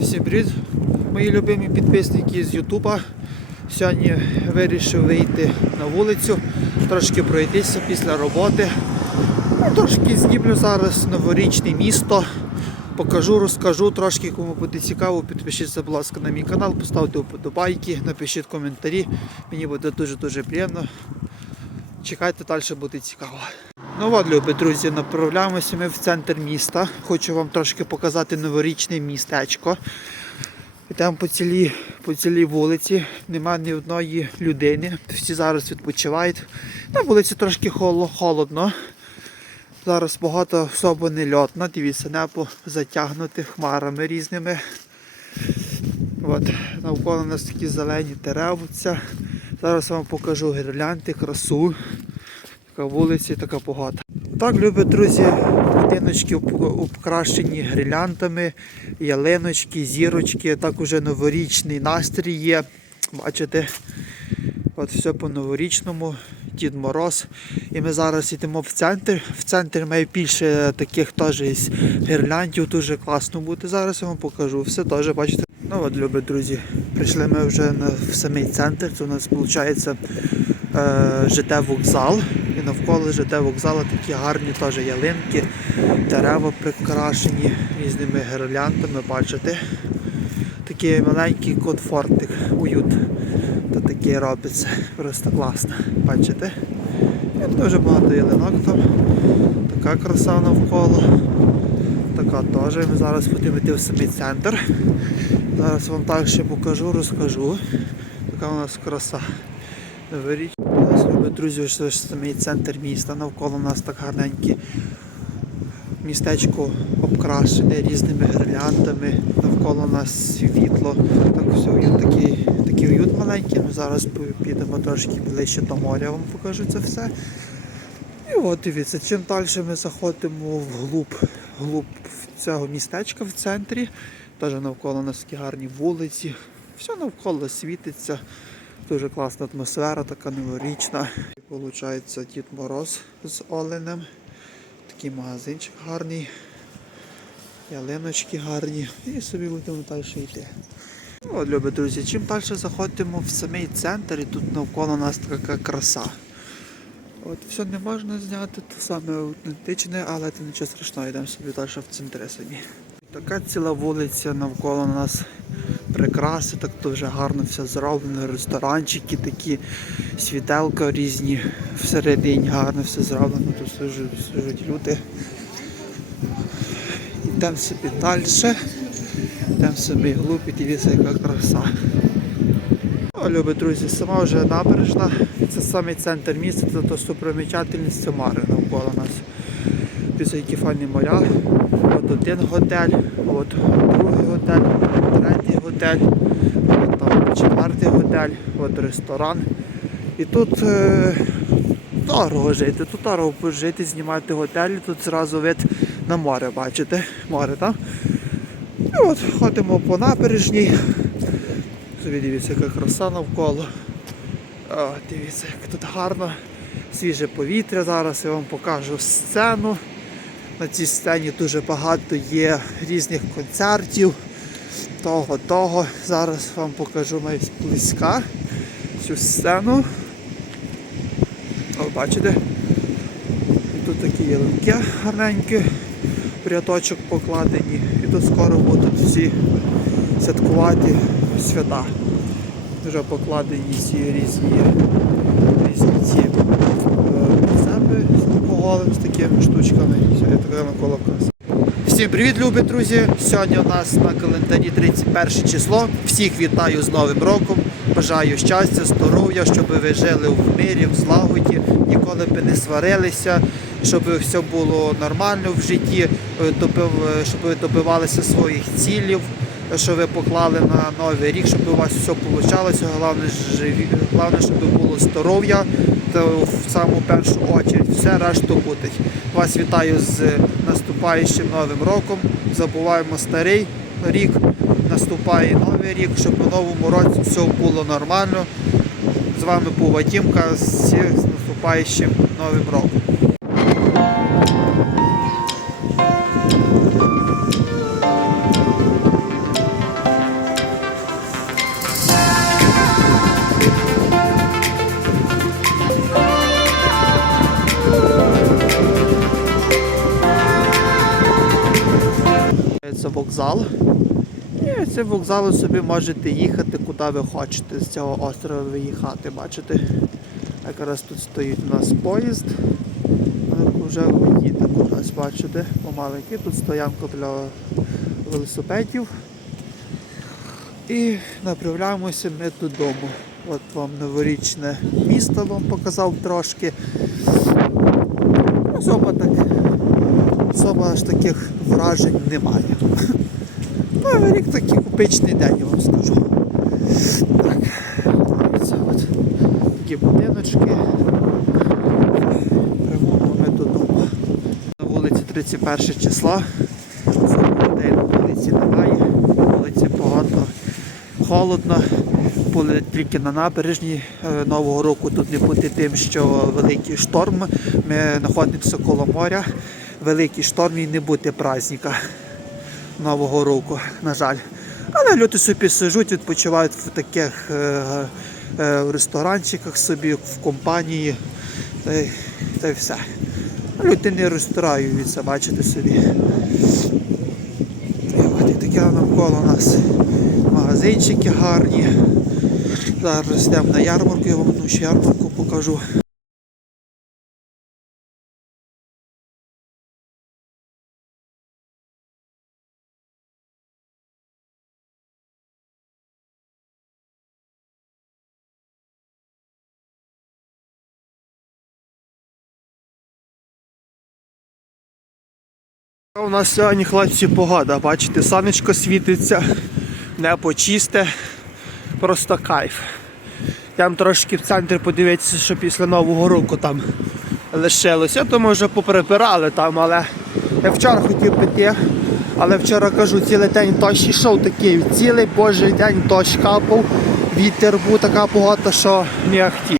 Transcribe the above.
Всім привіт, мої любимі підписники з Ютуба. Сьогодні вирішив вийти на вулицю, трошки пройтися після роботи. Ну, Трошки знімлю зараз новорічне місто. Покажу, розкажу трошки, кому буде цікаво, підпишіться, будь ласка, на мій канал, поставте вподобайки, напишіть коментарі. Мені буде дуже-дуже приємно. Чекайте, далі буде цікаво. Ну от, любі друзі, направляємося ми в центр міста. Хочу вам трошки показати новорічне містечко. Йдемо по цілій, по цілій вулиці, нема ні одної людини. Всі зараз відпочивають. На вулиці трошки холодно. Зараз багато особо не льотно. Дивіться, небо затягнуте хмарами різними. От, навколо нас такі зелені деревця. Зараз вам покажу гірлянди, красу. Така вулиця така погода. Так, любі друзі, будиночки обкрашені грилянтами, ялиночки, зірочки, так уже новорічний настрій є. Бачите, от все по-новорічному, Дід Мороз. І ми зараз йдемо в центр. В центрі має більше таких теж із гірляндів, дуже класно буде. Зараз я вам покажу. Все теж бачите. Ну от, любі друзі, прийшли ми вже в самий центр. Це у нас виходить ЖД вокзал. І навколо ЖД вокзалу такі гарні теж ялинки, дерева прикрашені різними гірляндами, бачите. Такий маленький комфортик, уют. То такий робиться. Просто класно. Бачите? І дуже багато ялинок там. Така краса навколо. Така теж. Ми зараз будемо йти в самий центр. Зараз вам так ще покажу, розкажу. Така у нас краса. Новоріч. Друзі, ж самий центр міста. Навколо нас так гарненькі містечко обкрашене різними гірляндами. Навколо нас світло. Так все уют такий, такий уют маленький. Ми зараз підемо трошки ближче до моря, вам покажу це все. І от дивіться, чим далі ми заходимо вглуб, вглуб цього містечка в центрі. Теж навколо нас такі гарні вулиці. Все навколо світиться. Дуже класна атмосфера, така новорічна. Получається Дід Мороз з Оленем. Такий магазинчик гарний. Ялиночки гарні. І собі будемо далі йти. Ну, От, любі друзі, чим далі заходимо в самий центр, і тут навколо нас така краса. От все не можна зняти, то саме аутентичне, але це нічого страшного, йдемо собі далі в центри самі. Така ціла вулиця навколо нас прикраси, так дуже гарно все зроблено, ресторанчики такі, світелка різні, всередині гарно все зроблено, тут служать, служать люди. Йдемо собі далі, йдемо собі глуб і дивіться, яка краса. О, любі друзі, сама вже набережна, це самий центр міста, це достопримічательність Самари навколо нас. Дивіться, які файні моря. От один готель, от другий готель, третій готель, от там четвертий готель, от ресторан. І тут е, дорого жити, тут дорого жити, знімати готелі, тут зразу вид на море, бачите, море там. І от ходимо по набережній. Собі дивіться, яка краса навколо. О, дивіться, як тут гарно. Свіже повітря. Зараз я вам покажу сцену. На цій сцені дуже багато є різних концертів. Того, того. Зараз вам покажу навіть близька цю сцену. О, бачите? І тут такі ялинки гарненькі, в рядочок покладені. І тут скоро будуть всі святкувати свята. Вже покладені всі різні різні ці е, прицепи з такими штучками. Все, я така навколо краса. Всім привіт, любі друзі! Сьогодні у нас на календарі 31 число. Всіх вітаю з Новим роком. Бажаю щастя, здоров'я, щоб ви жили в мирі, в злагоді, ніколи б не сварилися, щоб все було нормально в житті, е, щоб ви добивалися своїх цілів, що ви поклали на новий рік, щоб у вас все вийшло. Головне, головне, щоб було здоров'я, то в саму першу очередь, все решту буде. Вас вітаю з наступаючим новим роком. Забуваємо старий рік, наступає новий рік, щоб у новому році все було нормально. З вами був Вадімка, з наступаючим новим роком. Вокзал. І цього вокзалу собі можете їхати, куди ви хочете з цього острова виїхати. Бачите? Якраз тут стоїть у нас поїзд. Вже їде кудись, бачите, помаленький. Тут стоянка для велосипедів. І направляємося ми додому. От вам новорічне місто вам показав трошки. Особа так. Особа аж таких вражень немає. Новий рік такий купичний день, я вам скажу. Так, це от такі будиночки. Прямуємо ми додому. На вулиці 31 числа. Особо людей на вулиці немає. На вулиці багато холодно. Були тільки на набережній Е, Нового року тут не бути тим, що великий шторм. Ми знаходимося коло моря. Великий шторм і не бути праздника Нового року, на жаль. Але люди собі сижуть, відпочивають в таких е, е, ресторанчиках собі, в компанії. Та й, та й все. Люди не розстраюються, бачите собі. І таке навколо у нас магазинчики гарні. Зараз йдемо на ярмарку, я вам одну ще ярмарку покажу. У нас сьогодні хлопці погода, бачите, сонечко світиться, небо чисте, просто кайф. Там трошки в центр подивитися, що після Нового року там лишилось. Я думаю, вже поприбирали там, але я вчора хотів піти, але вчора кажу, цілий день дощ йшов такий, цілий божий день дощ капав, вітер був така погода, що не ахті.